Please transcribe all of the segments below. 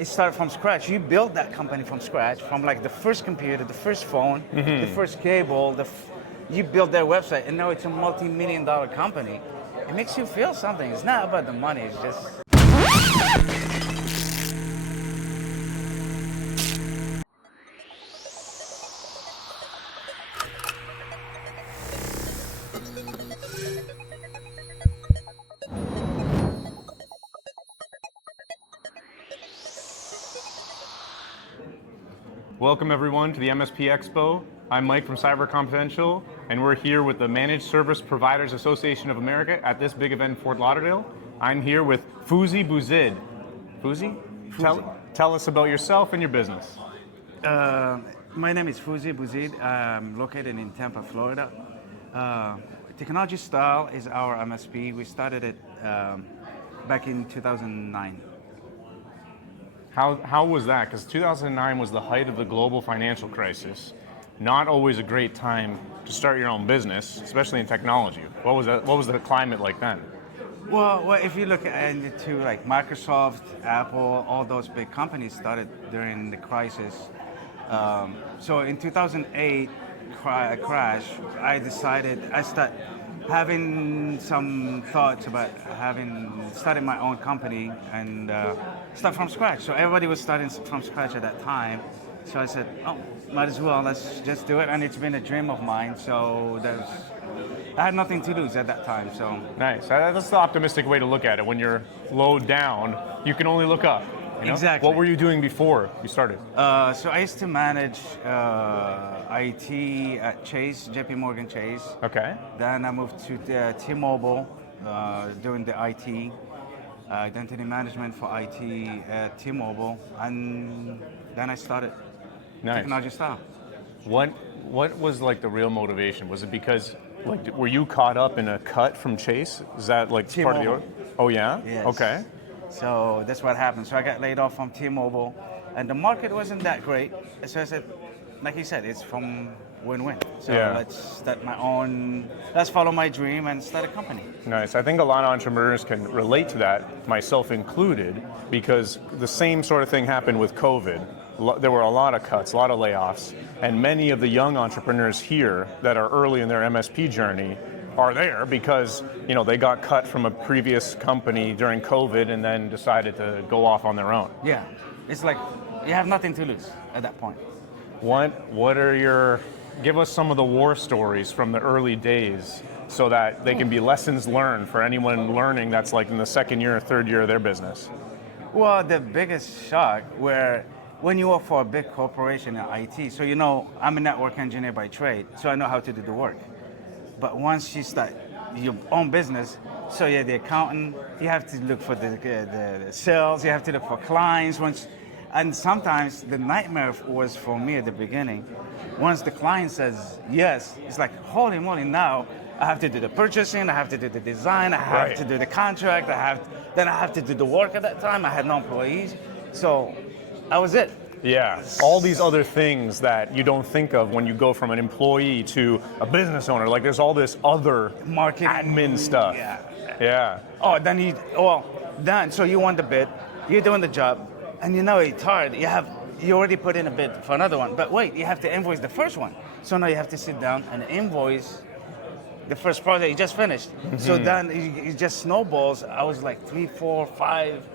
it started from scratch. You built that company from scratch, from like the first computer, the first phone, the first cable. You built their website, and now it's a multi-million-dollar company. It makes you feel something. It's not about the money. It's just. Welcome everyone to the MSP Expo. I'm Mike from Cyber Confidential, and we're here with the Managed Service Providers Association of America at this big event in Fort Lauderdale. I'm here with Fouzi Bouzid. Fouzi? Tell us about yourself and your business. My name is Fouzi Bouzid. I'm located in Tampa, Florida. Technology Style is our MSP. We started it back in 2009. How was that? Because 2009 was the height of the global financial crisis. Not always a great time to start your own business, especially in technology. What was the climate like then? Well, if you look into like Microsoft, Apple, all those big companies started during the crisis. So in 2008 crash, I started having some thoughts about starting my own company and start from scratch. So everybody was starting from scratch at that time. So I said, might as well, let's just do it. And it's been a dream of mine. So I had nothing to lose at that time. So nice. That's the optimistic way to look at it. When you're low down, you can only look up. You know? Exactly. What were you doing before you started? So I used to manage IT at Chase, JP Morgan Chase. Okay. Then I moved to T-Mobile, doing the IT, identity management for IT at T-Mobile, and then I started Technology Style. What was like the real motivation? Was it because were you caught up in a cut from Chase? Is that like T-Mobile. part of the? Oh yeah. Yes. Okay. So that's what happened. So I got laid off from T-Mobile, and the market wasn't that great. So I said, like you said, it's from win-win. So let's follow my dream and start a company. Nice. I think a lot of entrepreneurs can relate to that, myself included, because the same sort of thing happened with COVID. There were a lot of cuts, a lot of layoffs, and many of the young entrepreneurs here that are early in their MSP journey are there because they got cut from a previous company during COVID and then decided to go off on their own. Yeah, it's like you have nothing to lose at that point. Give us some of the war stories from the early days so that they can be lessons learned for anyone learning that's like in the second year or third year of their business. Well, the biggest shock when you work for a big corporation in IT, so I'm a network engineer by trade, so I know how to do the work. But once you start your own business, so you're the accountant, you have to look for the sales, you have to look for clients. And sometimes the nightmare was for me at the beginning. Once the client says yes, it's like, holy moly, now I have to do the purchasing, I have to do the design, I have to do the contract, then I have to do the work at that time. I had no employees, so that was it. Yeah, all these other things that you don't think of when you go from an employee to a business owner. Like there's all this other marketing, admin stuff. Yeah. So you won the bid, you're doing the job, and it's hard. You already put in a bid for another one, but wait, you have to invoice the first one. So now you have to sit down and invoice the first project you just finished. Mm-hmm. So then it just snowballs. I was like 3, 4, 5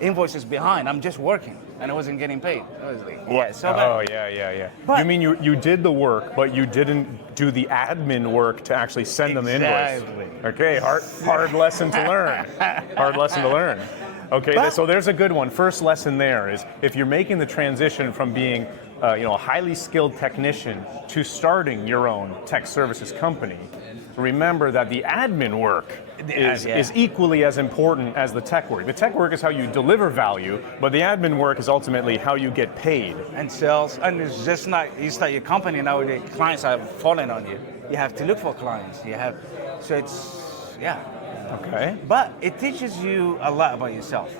invoices behind. I'm just working, and I wasn't getting paid. I was like, yeah. But you mean you did the work, but you didn't do the admin work to actually send them the invoice? Okay, hard lesson to learn. Hard lesson to learn. Okay, so there's a good one. First lesson there is if you're making the transition from being a highly skilled technician to starting your own tech services company, remember that the admin work is equally as important as the tech work. The tech work is how you deliver value, but the admin work is ultimately how you get paid. And sales, and it's just not, you start your company now, the clients are falling on you. You have to look for clients. Okay. But it teaches you a lot about yourself.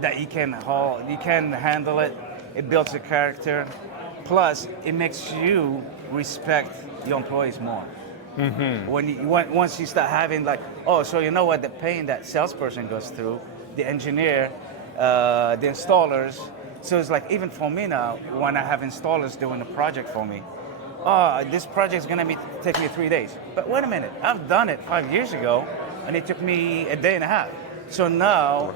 That you can handle it. It builds your character. Plus, it makes you respect your employees more. Mm-hmm. Once you start having the pain that salesperson goes through, the engineer, the installers. So it's like, even for me now, when I have installers doing a project for me, this project is gonna take me 3 days. But wait a minute, I've done it 5 years ago, and it took me a day and a half. So now,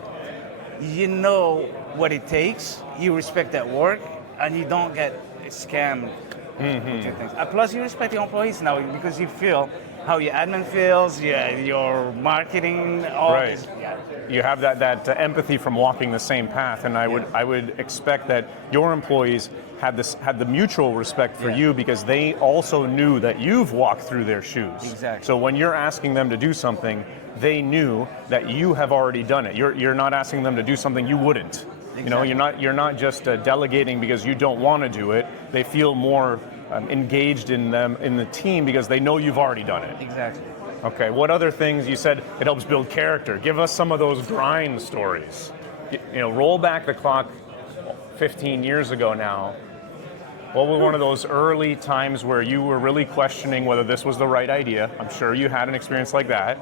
you know what it takes, you respect that work, and you don't get scammed with your things. Plus, you respect your employees now because you feel how your admin feels, your marketing, all Right. this. Yeah. You have that empathy from walking the same path, and I would expect that your employees had the mutual respect for you because they also knew that you've walked through their shoes. Exactly. So when you're asking them to do something, they knew that you have already done it. You're not asking them to do something you wouldn't. Exactly. You know, you're not just delegating because you don't want to do it. They feel more engaged in the team because they know you've already done it. Exactly. Okay, what other things? You said it helps build character. Give us some of those grind stories. You know, roll back the clock 15 years ago now. What was one of those early times where you were really questioning whether this was the right idea? I'm sure you had an experience like that.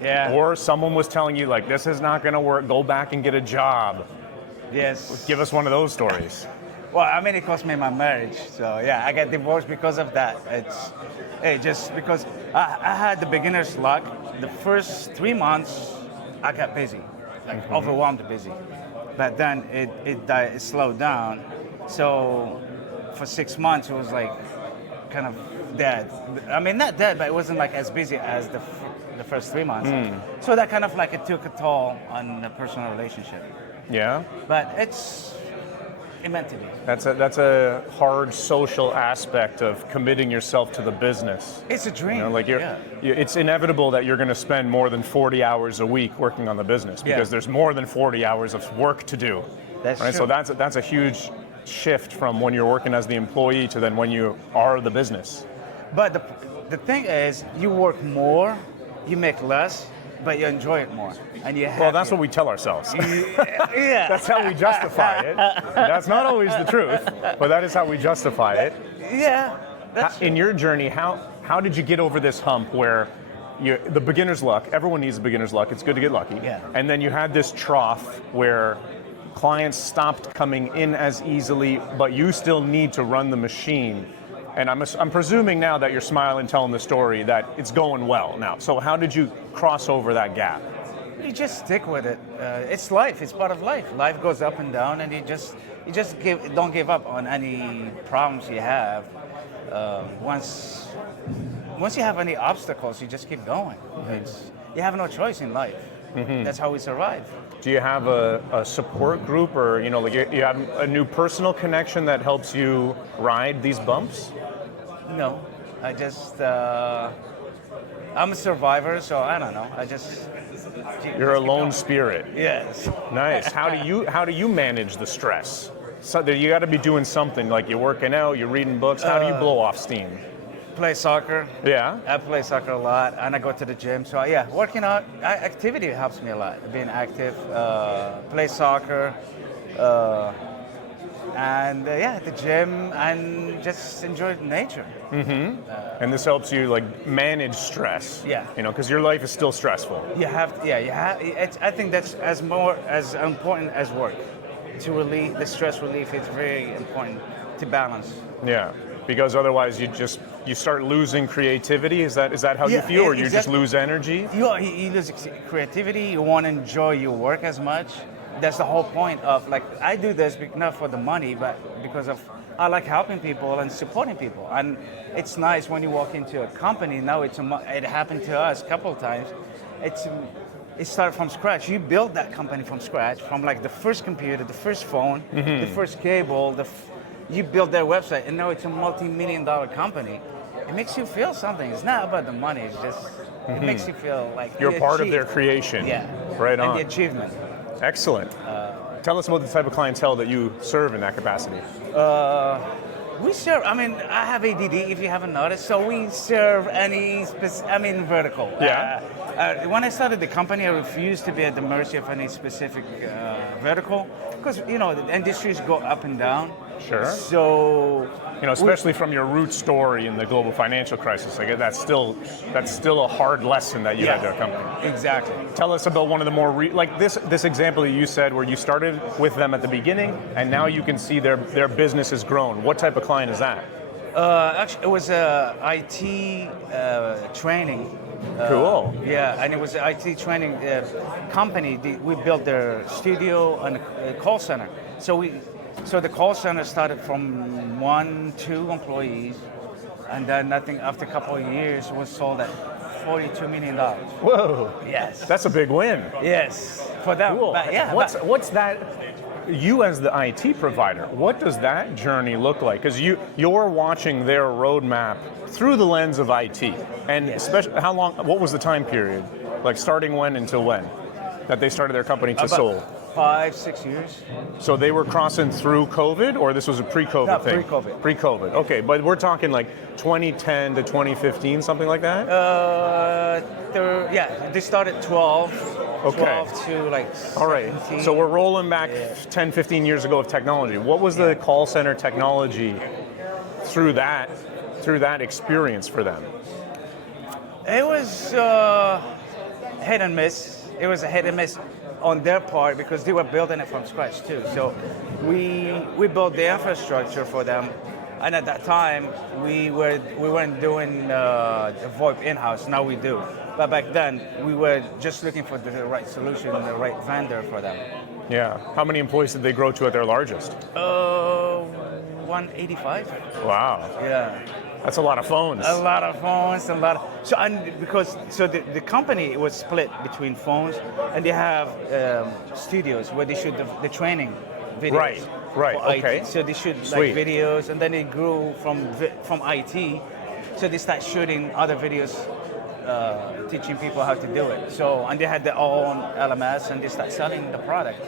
Yeah. Or someone was telling you, like, this is not going to work, go back and get a job. Yes. Give us one of those stories. Well, I mean, it cost me my marriage. So yeah, I got divorced because of that. Just because I had the beginner's luck. The first 3 months, I got busy, like overwhelmed busy. But then it slowed down. So for 6 months, it was like kind of dead. I mean, not dead, but it wasn't like as busy as the first 3 months. So that kind of like it took a toll on the personal relationship. Yeah? But it meant to be. That's a hard social aspect of committing yourself to the business. It's a dream. You know, like it's inevitable that you're going to spend more than 40 hours a week working on the business because there's more than 40 hours of work to do. That's right. true. So that's a huge shift from when you're working as the employee to then when you are the business. But the thing is, you work more, you make less, but you enjoy it more, and you. Well, that's what we tell ourselves. Yeah. That's how we justify it. That's not always the truth, but that is how we justify it. Yeah. That's In your journey, how did you get over this hump where the beginner's luck, everyone needs a beginner's luck, it's good to get lucky. Yeah. And then you had this trough where clients stopped coming in as easily, but you still need to run the machine. And I'm presuming now that you're smiling, telling the story, that it's going well now. So how did you cross over that gap? You just stick with it. It's life. It's part of life. Life goes up and down, and you just don't give up on any problems you have. Once you have any obstacles, you just keep going. You have no choice in life. That's how we survive. Do you have a support group, or like you have a new personal connection that helps you ride these bumps? No, I just I'm a survivor, so I don't know. You're a lone spirit. Yes. Nice. How do you manage the stress? So you got to be doing something, like you're working out, you're reading books. How do you blow off steam? Play soccer. Yeah. I play soccer a lot, and I go to the gym. So yeah, working out, activity helps me a lot. Being active, play soccer, and at the gym, and just enjoy nature. And this helps you like manage stress. Yeah. Because your life is still stressful. You have. I think that's as important as work. To relieve the stress relief, it's very important to balance. Yeah. Because otherwise you start losing creativity. Is that how you feel, or you just lose energy? You lose creativity. You won't enjoy your work as much. That's the whole point of, like, I do this not for the money, but because I like helping people and supporting people. And it's nice when you walk into a company. Now it happened to us a couple of times. It started from scratch. You build that company from scratch, from like the first computer, the first phone, the first cable, you build their website, and now it's a multi-million-dollar company. It makes you feel something. It's not about the money. It's just it makes you feel like you're part of their creation. Yeah, right on. And the achievement. Excellent. Tell us about the type of clientele that you serve in that capacity. We serve. I mean, I have ADD. If you haven't noticed, so we serve any vertical. Yeah. When I started the company, I refused to be at the mercy of any specific vertical because the industries go up and down. Sure. So, especially from your root story in the global financial crisis, I guess that's still a hard lesson that you had to accompany. Exactly. Tell us about one of the more like this example that you said where you started with them at the beginning and now you can see their business has grown. What type of client is that? Actually, it was a IT training. Cool. Yeah, and it was an IT training company. We built their studio and a call center. So the call center started from 2 employees, and then I think after a couple of years was sold at $42 million. Whoa. Yes. That's a big win. Yes. For them. Cool. But yeah. What's that? You as the IT provider, what does that journey look like? Because you're watching their roadmap through the lens of IT, and especially how long? What was the time period? Like starting when until when that they started their company to sold? 5-6 years. So they were crossing through COVID, or this was a pre-COVID thing? Pre-COVID. Pre-COVID. Okay, but we're talking like 2010 to 2015, something like that. They started 12. Okay. 12 to like 17. All right. So we're rolling back 10, 15 years ago of technology. What was the call center technology through that experience for them? It was hit and miss. It was a hit and miss on their part because they were building it from scratch too. So we built the infrastructure for them, and at that time we weren't doing VoIP in-house. Now we do, but back then we were just looking for the right solution and the right vendor for them. Yeah. How many employees did they grow to at their largest? 185. Wow. Yeah. That's a lot of phones. A lot of phones, the company was split between phones, and they have studios where they shoot the training videos. Right. Okay. IT. So they shoot like videos, and then they grew from IT. So they start shooting other videos, teaching people how to do it. So and they had their own LMS, and they start selling the product.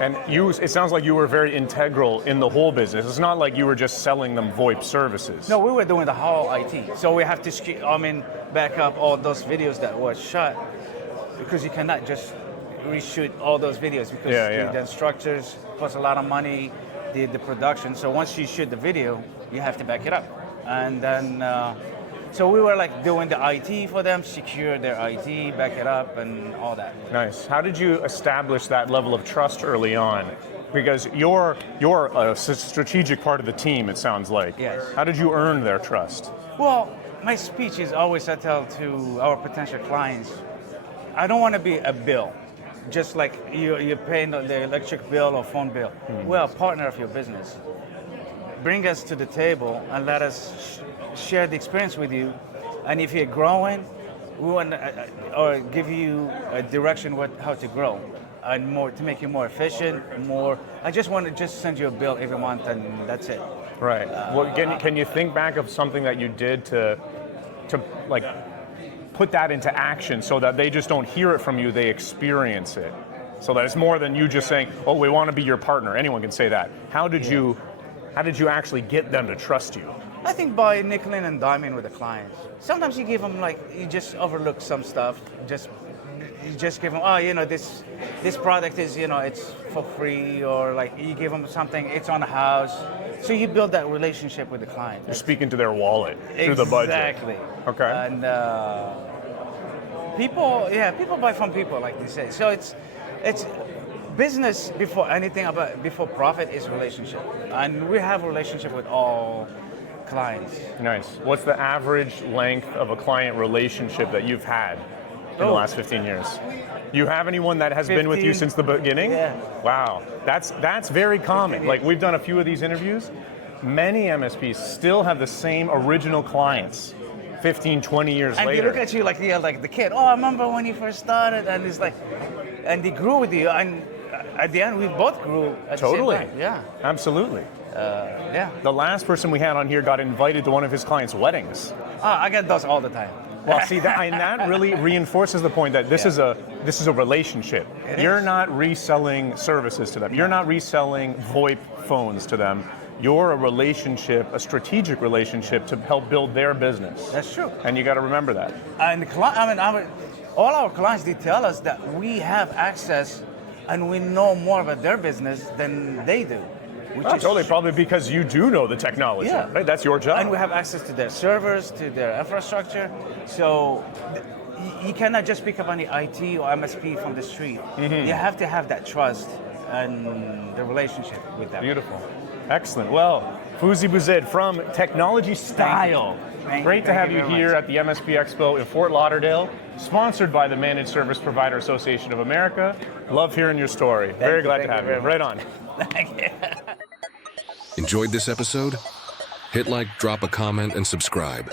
And it sounds like you were very integral in the whole business. It's not like you were just selling them VoIP services. No, we were doing the whole IT. So we have to back up all those videos that were shot, because you cannot just reshoot all those videos because the instructors cost a lot of money, the production. So once you shoot the video, you have to back it up. And then, so we were like doing the IT for them, secure their IT, back it up, and all that. Nice. How did you establish that level of trust early on? Because you're a strategic part of the team, it sounds like. Yes. How did you earn their trust? Well, my speech is always I tell to our potential clients, I don't want to be a bill, just like you're paying the electric bill or phone bill. We're a partner of your business. Bring us to the table and let us share the experience with you. And if you're growing, we want or give you a direction how to grow and more to make you more efficient. I just want to send you a bill every month, and that's it. Right. Can you think back of something that you did to like put that into action so that they just don't hear it from you, they experience it, so that it's more than you just saying, "Oh, we want to be your partner." Anyone can say that. How did you actually get them to trust you? I think by nickeling and diming with the clients. Sometimes you give them you just overlook some stuff. You just give them, this product is, it's for free, or like you give them something, it's on the house. So you build that relationship with the client. You're speaking to their wallet through the budget. Exactly. Okay. And people buy from people, like they say. So it's business before profit is relationship, and we have a relationship with all clients. Nice. What's the average length of a client relationship that you've had in the last 15 years? You have anyone that has been with you since the beginning? Yeah. Wow. That's very common. Like, we've done a few of these interviews. Many MSPs still have the same original clients 15, 20 years later. And they look at you like the kid. Oh, I remember when you first started, and it's like, and they grew with you, and at the end we both grew at the same time. Yeah. Absolutely. Yeah. The last person we had on here got invited to one of his clients' weddings. I get those all the time. Well, see, that really reinforces the point that this is a relationship. You're not reselling services to them. You're not reselling VoIP phones to them. You're a strategic relationship to help build their business. That's true. And you got to remember that. And all our clients, they tell us that we have access and we know more about their business than they do. which Oh, is totally, probably because you do know the technology, Yeah. right? That's your job. and we have access to their servers, to their infrastructure. So you cannot just pick up any IT or MSP from the street. You have to have that trust and the relationship with them. Beautiful. Excellent. Well, Fouzi Bouzid from Technology Style. Great to have you very here much. at the MSP Expo in Fort Lauderdale, sponsored by the Managed Service Provider Association of America. Love hearing your story. Very glad to have you. Right on. Thank you. Enjoyed this episode? Hit like, drop a comment, and subscribe.